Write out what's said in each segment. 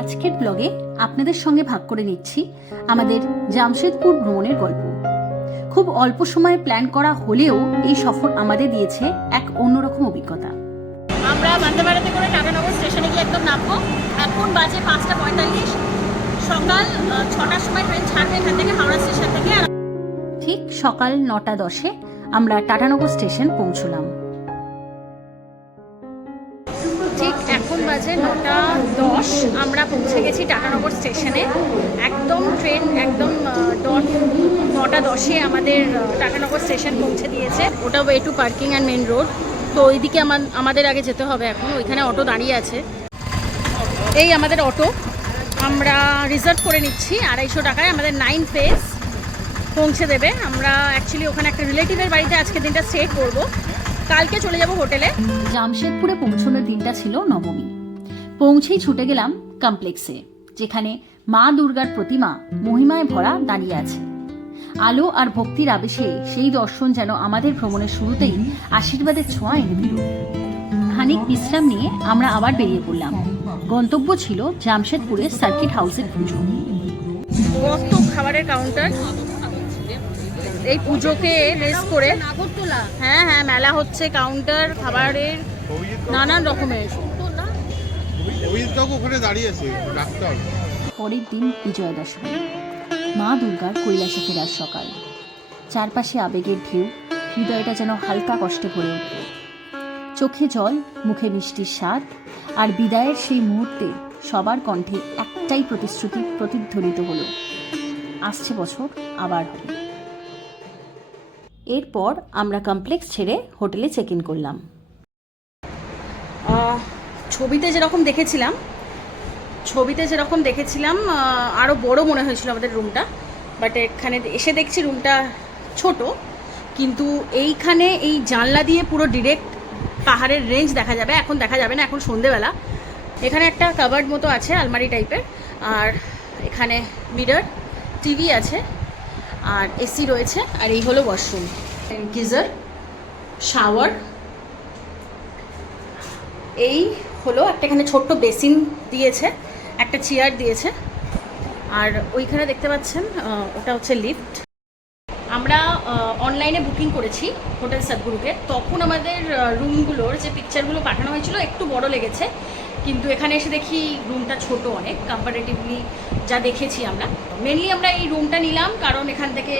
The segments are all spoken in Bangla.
আজকের ব্লগে আপনাদের সঙ্গে ভাগ করে নিচ্ছি আমাদের জামশেদপুর ভ্রমণের গল্প। খুব অল্প সময়ে প্ল্যান করা হলেও এই সফর আমাদের দিয়েছে এক অন্যরকম অভিজ্ঞতা। আমরা বন্দে ভারতে করে টাটানগর স্টেশনে গিয়ে একদম নামবো। এখন বাজে 5:45, সকাল 6টার সময় ট্রেন ছাড়বে এখান থেকে, হাওড়া স্টেশন থেকে। ঠিক সকাল 9:10 আমরা টাটানগর স্টেশন পৌঁছলাম। ঠিক এখন বাজে 9:10, আমরা পৌঁছে গেছি টাটানগর স্টেশনে। একদম ট্রেন একদম 9:10 আমাদের টাটানগর স্টেশন পৌঁছে দিয়েছে। ওটা way to parking and main road. তো ওইদিকে আমাদের আগে যেতে হবে। এখন ওইখানে অটো দাঁড়িয়ে আছে। এই আমাদের অটো, আমরা রিজার্ভ করে নিচ্ছি 250 টাকায়। আমাদের 9 ফেজ পৌঁছে দেবে। আমরা অ্যাকচুয়ালি ওখানে একটা রিলেটিভের বাড়িতে আজকে দিনটা স্টে করবো, কালকে চলে যাব হোটেলে। জামশেদপুরে পৌঁছানোর দিনটা ছিল নবমী। পৌঁছেই ছুটে গেলাম কমপ্লেক্সে, যেখানে মা দুর্গার প্রতিমা মহিমায় ভরা দাঁড়িয়ে আছে। আলো আর ভক্তির আবেশে সেই দর্শন যেন আমাদের ভ্রমণের শুরুতেই আশীর্বাদের ছোঁয়া এনে দিল। খানিক বিশ্রাম নিয়ে আমরা আবার বেরিয়ে পড়লাম। গন্তব্য ছিল জামশেদপুরের সার্কিট হাউসের পুজো। কত খাবারের কাউন্টার এই পুজোকে রেস করে। হ্যাঁ হ্যাঁ, মেলা হচ্ছে, কাউন্টার খাবারের নানান রকমের। পরের দিন বিজয়া দশমী, মা দুর্গার কৈলাসে ফেরার সকাল। চারপাশে আবেগের ঢেউ, হৃদয়টা যেন হালকা কষ্টে ভরে উঠল। চোখে জল, মুখে মিষ্টির স্বাদ, আর বিদায়ের সেই মুহূর্তে সবার কণ্ঠে একটাই প্রতিশ্রুতি প্রতিধ্বনিত হলো, আসছে বছর আবার হবে। এরপর আমরা কমপ্লেক্স ছেড়ে হোটেলে চেক ইন করলাম। ছবিতে যেরকম দেখেছিলাম আরও বড় মনে হয়েছিল আমাদের রুমটা, বাট এখানে এসে দেখছি রুমটা ছোট। কিন্তু এইখানে এই জানলা দিয়ে পুরো ডিরেক্ট পাহাড়ের রেঞ্জ দেখা যাবে। এখন দেখা যাবে না, এখন সন্ধেবেলা। এখানে একটা কাবার্ড মতো আছে, আলমারি টাইপের, আর এখানে মিরর, টিভি আছে, আর এসি রয়েছে। আর এই হলো ওয়াশরুম, গিজার, শাওয়ার। এই হলো একটা এখানে ছোট্ট বেসিন দিয়েছে, একটা চেয়ার দিয়েছে, আর ওইখানে দেখতে পাচ্ছেন ওটা হচ্ছে লিফট। আমরা অনলাইনে বুকিং করেছি হোটেল সদ্গুরুকে। তখন আমাদের রুমগুলোর যে পিকচারগুলো পাঠানো হয়েছিল একটু বড় লেগেছে, কিন্তু এখানে এসে দেখি রুমটা ছোট অনেক কম্পারেটিভলি যা দেখেছি আমরা। মেনলি আমরা এই রুমটা নিলাম কারণ এখান থেকে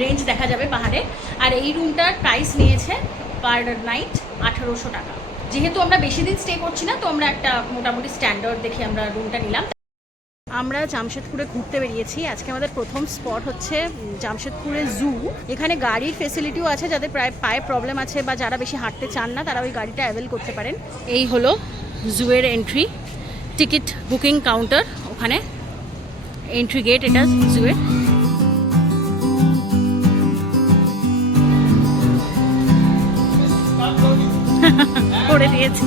রেঞ্জ দেখা যাবে পাহাড়ে। আর এই রুমটার প্রাইস নিয়েছে পার নাইট 1800 টাকা। যেহেতু আমরা বেশি দিন স্টে করছি না, তো আমরা একটা মোটামুটি স্ট্যান্ডার্ড দেখে আমরা রুমটা নিলাম। আমরা জামশেদপুরে ঘুরতে বেরিয়েছি। আজকে আমাদের প্রথম স্পট হচ্ছে জামশেদপুরের জু। এখানে গাড়ির ফেসিলিটিও আছে, যাদের প্রায় পায়ে প্রবলেম আছে বা যারা বেশি হাঁটতে চান না, তারা ওই গাড়িটা অ্যাভেল করতে পারেন। এই হলো জুয়ের এন্ট্রি, টিকিট বুকিং কাউন্টার, ওখানে এন্ট্রি গেট এটা জুয়ের। করে দিয়েছি।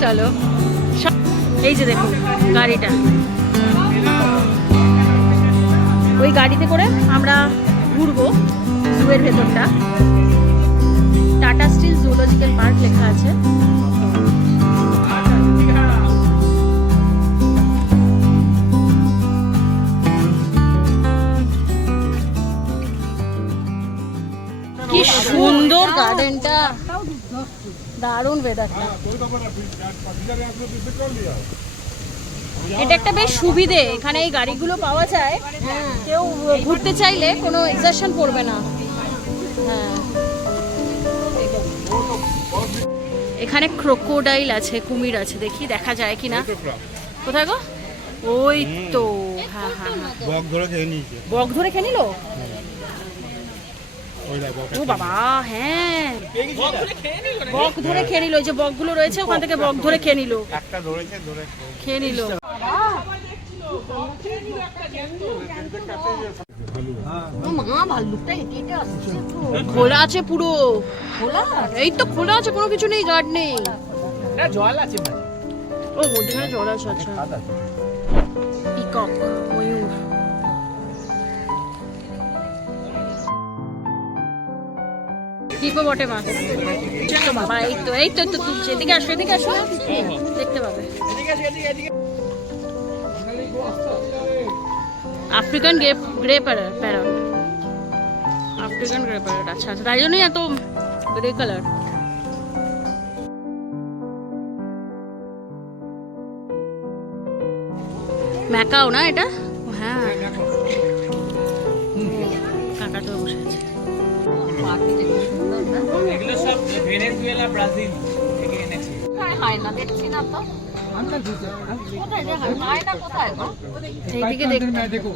চলো, এই যে দেখুন গাড়িটা, ওই গাড়িতে করে আমরা ঘুরবো জুয়ের ভেতরটা। টাটা স্টিল জুলজিক্যাল পার্ক লেখা আছে। কি সুন্দর গার্ডেনটা, দারুণ ওয়েদারটা। এটা একটা বেশ সুবিধে, এখানে এই গাড়িগুলো পাওয়া যায়। কেউ ঘুরতে চাইলে কোনো এক্সারশন পড়বে না। হ্যাঁ, এখানে ক্রোকোডাইল আছে, কুমির আছে, দেখি দেখা যায় কিনা। কোথায় গো? ওই তো, হ্যাঁ হ্যাঁ হ্যাঁ, বক ধরে খেয়ে নিল। ও বাবা, হ্যাঁ বক ধরে খেয়ে নিল। যে বকগুলো রয়েছে ওখান থেকে বক ধরে খেয়ে নিল, খেয়ে নিল। খোলা আছে পুরো, এই তো খোলা আছে, কোনো কিছু নেই, গার্ড নেই। জল আছে, ও মধ্যখানে জল আছে। আচ্ছা, পিকক, ময়ূর। হিপোপটেমাস। বাবা এই তো তুলছে, এদিকে আসো দেখতে পাবে। African grey parrot, African grey parrot. আচ্ছা আচ্ছা, তাই জন্যই এত গ্রে কালার। ম্যাকাও না এটা? হ্যাঁ, কাকাতো বসে আছে। এগুলো সব ভেনেজুয়েলা, ব্রাজিল থেকে এনেছি। হায়না দেখছি না তো, এইদিকে দেখো,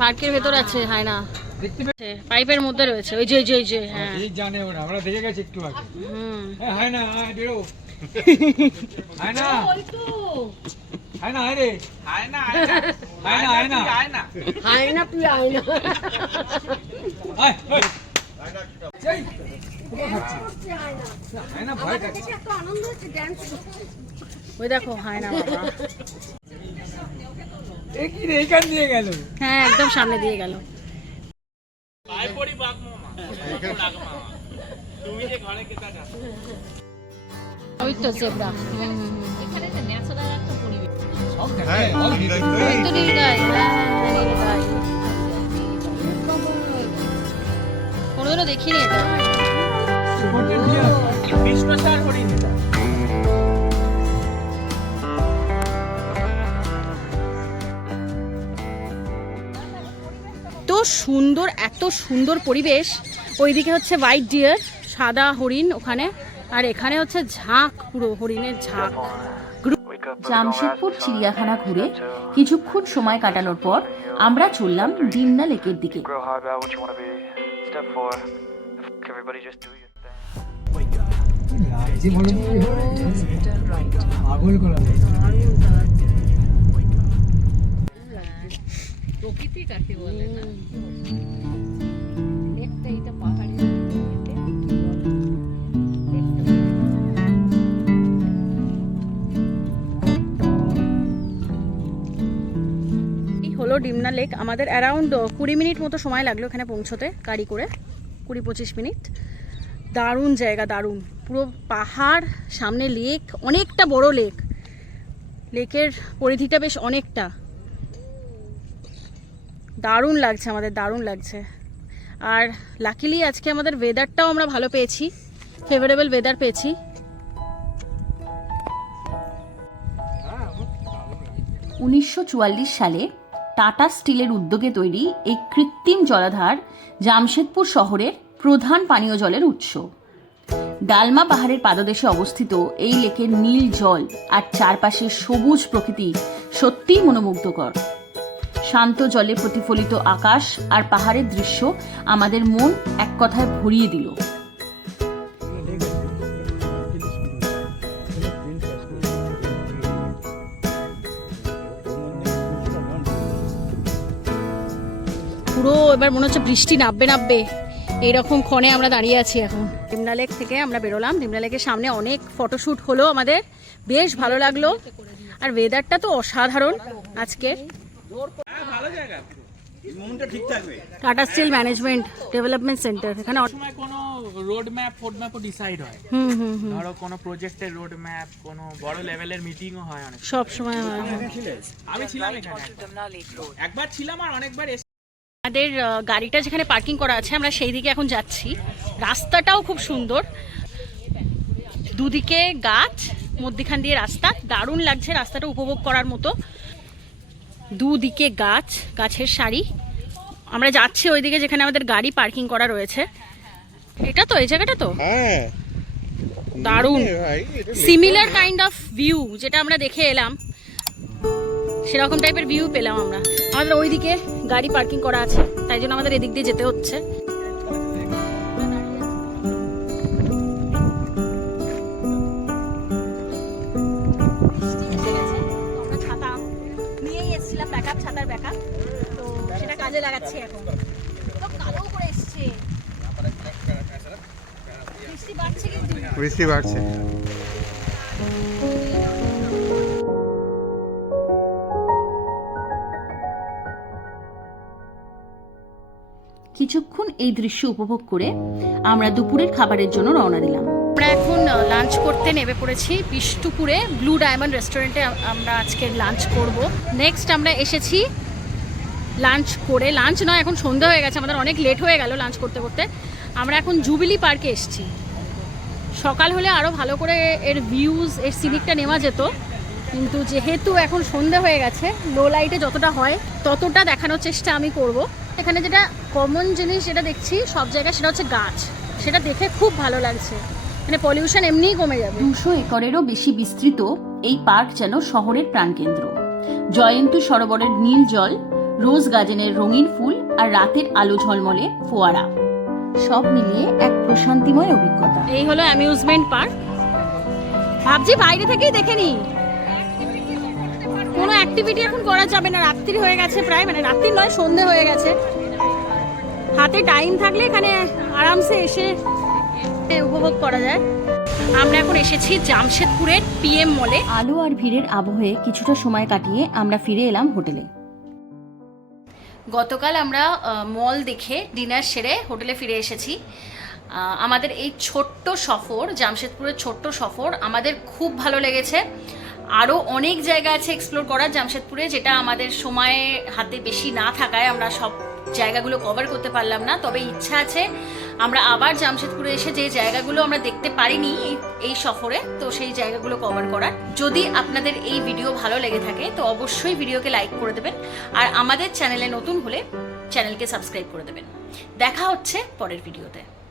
পার্কের ভেতর আছে হায়না, পাইপের মধ্যে রয়েছে। ওই যে হ্যাঁ, এই জানে ওরা, আমরা দেখে গেছি একটু আগে। হায়না বেরো, হায়না হায়না, আরে হায়না হায়না হায়না হায়না হায়না, তুই হায়না। আয় এই কোথা খাচ্ছিস? হায়না ভয় খাচ্ছে। ওই দেখো হায়না বাবা, এ কি রে, এইখান দিয়ে গেল? হ্যাঁ একদম সামনে দিয়ে গেল। ওই তো জেব্রা, এখানে যে ন্যাচারাল একটা পরিবেশ। সব দেখায়, সব দিকে। ওই তো নীলগাই, নীলগাই। কোনোদিনও দেখিনি এটা। কৃষ্ণসার হরিণ এটা। এত সুন্দর পরিবেশ। ওইদিকে হচ্ছে হোয়াইট ডিয়ার, সাদা হরিণ ওখানে, আর এখানে হচ্ছে ঝাঁক, পুরো হরিণের ঝাঁক। জামশেদপুর চিড়িয়াখানা ঘুরে কিছুক্ষণ সময় কাটানোর পর আমরা চললাম ডিমনা লেকের দিকে। Grow hard about what you want to be. Step 4. Everybody just do your thing. লাগছে বলে পাগল করা যায়। প্রকৃতি কাকে বলে না, একটা এটা পাহাড়ের হলো ডিমনা লেক। আমাদের অ্যারাউন্ড 20 মিনিট মতো সময় লাগলো এখানে পৌঁছতে, গাড়ি করে 20-25 মিনিট। দারুণ জায়গা, দারুণ, পুরো পাহাড়, সামনে লেক, অনেকটা বড় লেক, লেকের পরিধিটা বেশ অনেকটা। দারুণ লাগছে আমাদের, দারুণ লাগছে। আর লাকিলি আজকে আমাদের ওয়েদারটাও আমরা ভালো পেয়েছি, ফেভারেবল ওয়েদার পেয়েছি। 1944 সালে টাটা স্টিলের উদ্যোগে তৈরি এই কৃত্রিম জলাধার জামশেদপুর শহরের প্রধান পানীয় জলের উৎস। ডালমা পাহাড়ের পাদদেশে অবস্থিত এই লেকের নীল জল আর চারপাশের সবুজ প্রকৃতি সত্যিই মনোমুগ্ধকর। শান্ত জলে প্রতিফলিত আকাশ আর পাহাড়ের দৃশ্য আমাদের মন এক কথায় ভরিয়ে দিল। পুরো এবার মনে হচ্ছে বৃষ্টি নামবে এইরকম ক্ষণে আমরা দাঁড়িয়ে আছি এখন। ডিমনা লেক থেকে আমরা বেরোলাম, ডিমনা লেকের সামনে অনেক ফটোশ্যুট হলো আমাদের, বেশ ভালো লাগলো। আর ওয়েদারটা তো অসাধারণ আজকে। ভালো জায়গা, মনটা ঠিক থাকবে। Tata Steel Management Development Centre, এখানে সময় কোনো রোড ম্যাপও ডিসাইড হয়। ধরো কোনো প্রজেক্টের রোড ম্যাপ, কোনো বড় লেভেলের মিটিংও হয় অনেক সব সময় হয়। আমি ছিলাম এখানে একবার ছিলাম, আর অনেকবার আমাদের গাড়িটা যেখানে পার্কিং করা আছে আমরা সেই দিকে এখন যাচ্ছি। রাস্তাটাও খুব সুন্দর, দুদিকে গাছ, মধ্যখান দিয়ে রাস্তা, দারুণ লাগছে রাস্তাটা উপভোগ করার মতো। দুদিকে গাছ, গাছের সারি। আমরা যাচ্ছি ওইদিকে যেখানে আমাদের গাড়ি পার্কিং করা রয়েছে। এটা তো এই জায়গাটা তো দারুণ, সিমিলার কাইন্ড অফ ভিউ যেটা আমরা দেখে এলাম, সেরকম টাইপের ভিউ পেলাম আমরা। আমাদের ওইদিকে গাড়ি পার্কিং করা আছে, তাই জন্য আমাদের এদিক দিয়ে যেতে হচ্ছে। আমরা ছাতা নিয়েই এসেছিলাম, ব্যাকআপ, ছাতার ব্যাকআপ, তো সেটা কাজে লাগাচ্ছি এখন। তো কালো করে এসছে, বৃষ্টি বাড়ছে কিন্তু, বৃষ্টি বাড়ছে। কিছুক্ষণ এই দৃশ্য উপভোগ করে আমরা দুপুরের খাবারের জন্য রওনা দিলাম। আমরা এখন লাঞ্চ করতে নেমে পড়েছি বিষ্ণুপুরে ব্লু ডায়মন্ড রেস্টুরেন্টে। আমরা আজকে লাঞ্চ করব। নেক্সট আমরা এসেছি লাঞ্চ করে, লাঞ্চ নয় এখন সন্ধ্যা হয়ে গেছে, আমাদের অনেক লেট হয়ে গেল লাঞ্চ করতে করতে। আমরা এখন জুবিলি পার্কে এসেছি। সকাল হলে আরও ভালো করে এর ভিউজ, এর সিনিকটা নেওয়া যেত, কিন্তু যেহেতু এখন সন্ধ্যা হয়ে গেছে, লো লাইটে যতটা হয় ততটা দেখানোর চেষ্টা আমি করব। এখানে যেটা কমন জিনিস যেটা দেখছি সব জায়গায় সেটা হচ্ছে গাছ, সেটা দেখে খুব ভালো লাগছে। মানে পলিউশন এমনিই কমে যাবে। 200 একরেরও বেশি বিস্তৃত এই পার্ক যেন শহরের প্রাণকেন্দ্র। জয়ন্তী সরোবরের নীল জল, রোজ গার্ডেনের রঙিন ফুল আর রাতের আলো ঝলমলে ফোয়ারা, সব মিলিয়ে এক প্রশান্তিময় অভিজ্ঞতা। এই হলো অ্যামিউজমেন্ট পার্ক। ভাবছি বাইরে থেকেই দেখে নিই। কোনো অ্যাক্টিভিটি এখন করা যাবে না, রাত্রি হয়ে গেছে প্রায়, মানে রাত্রি নয় সন্ধে হয়ে গেছে। হাতে টাইম থাকলে এখানে আরামসে এসে উপভোগ করা যায়। আমরা এখন এসেছি জামশেদপুরের পিএম মলে। আলো আর ভিড়ের আবহে কিছুটা সময় কাটিয়ে আমরা ফিরে এলাম হোটেলে। গতকাল আমরা মল দেখে ডিনার সেরে হোটেলে ফিরে এসেছি। আমাদের এই ছোট্ট সফর, জামশেদপুরের ছোট্ট সফর আমাদের খুব ভালো লেগেছে। আরও অনেক জায়গা আছে এক্সপ্লোর করার জামশেদপুরে, যেটা আমাদের সময় হাতে বেশি না থাকায় আমরা সব জায়গাগুলো কভার করতে পারলাম না। তবে ইচ্ছা আছে আমরা আবার জামশেদপুরে এসে যে জায়গাগুলো আমরা দেখতে পারিনি এই সফরে, তো সেই জায়গাগুলো কভার করার। যদি আপনাদের এই ভিডিও ভালো লেগে থাকে তো অবশ্যই ভিডিওকে লাইক করে দেবেন, আর আমাদের চ্যানেলে নতুন হলে চ্যানেলকে সাবস্ক্রাইব করে দেবেন। দেখা হচ্ছে পরের ভিডিওতে।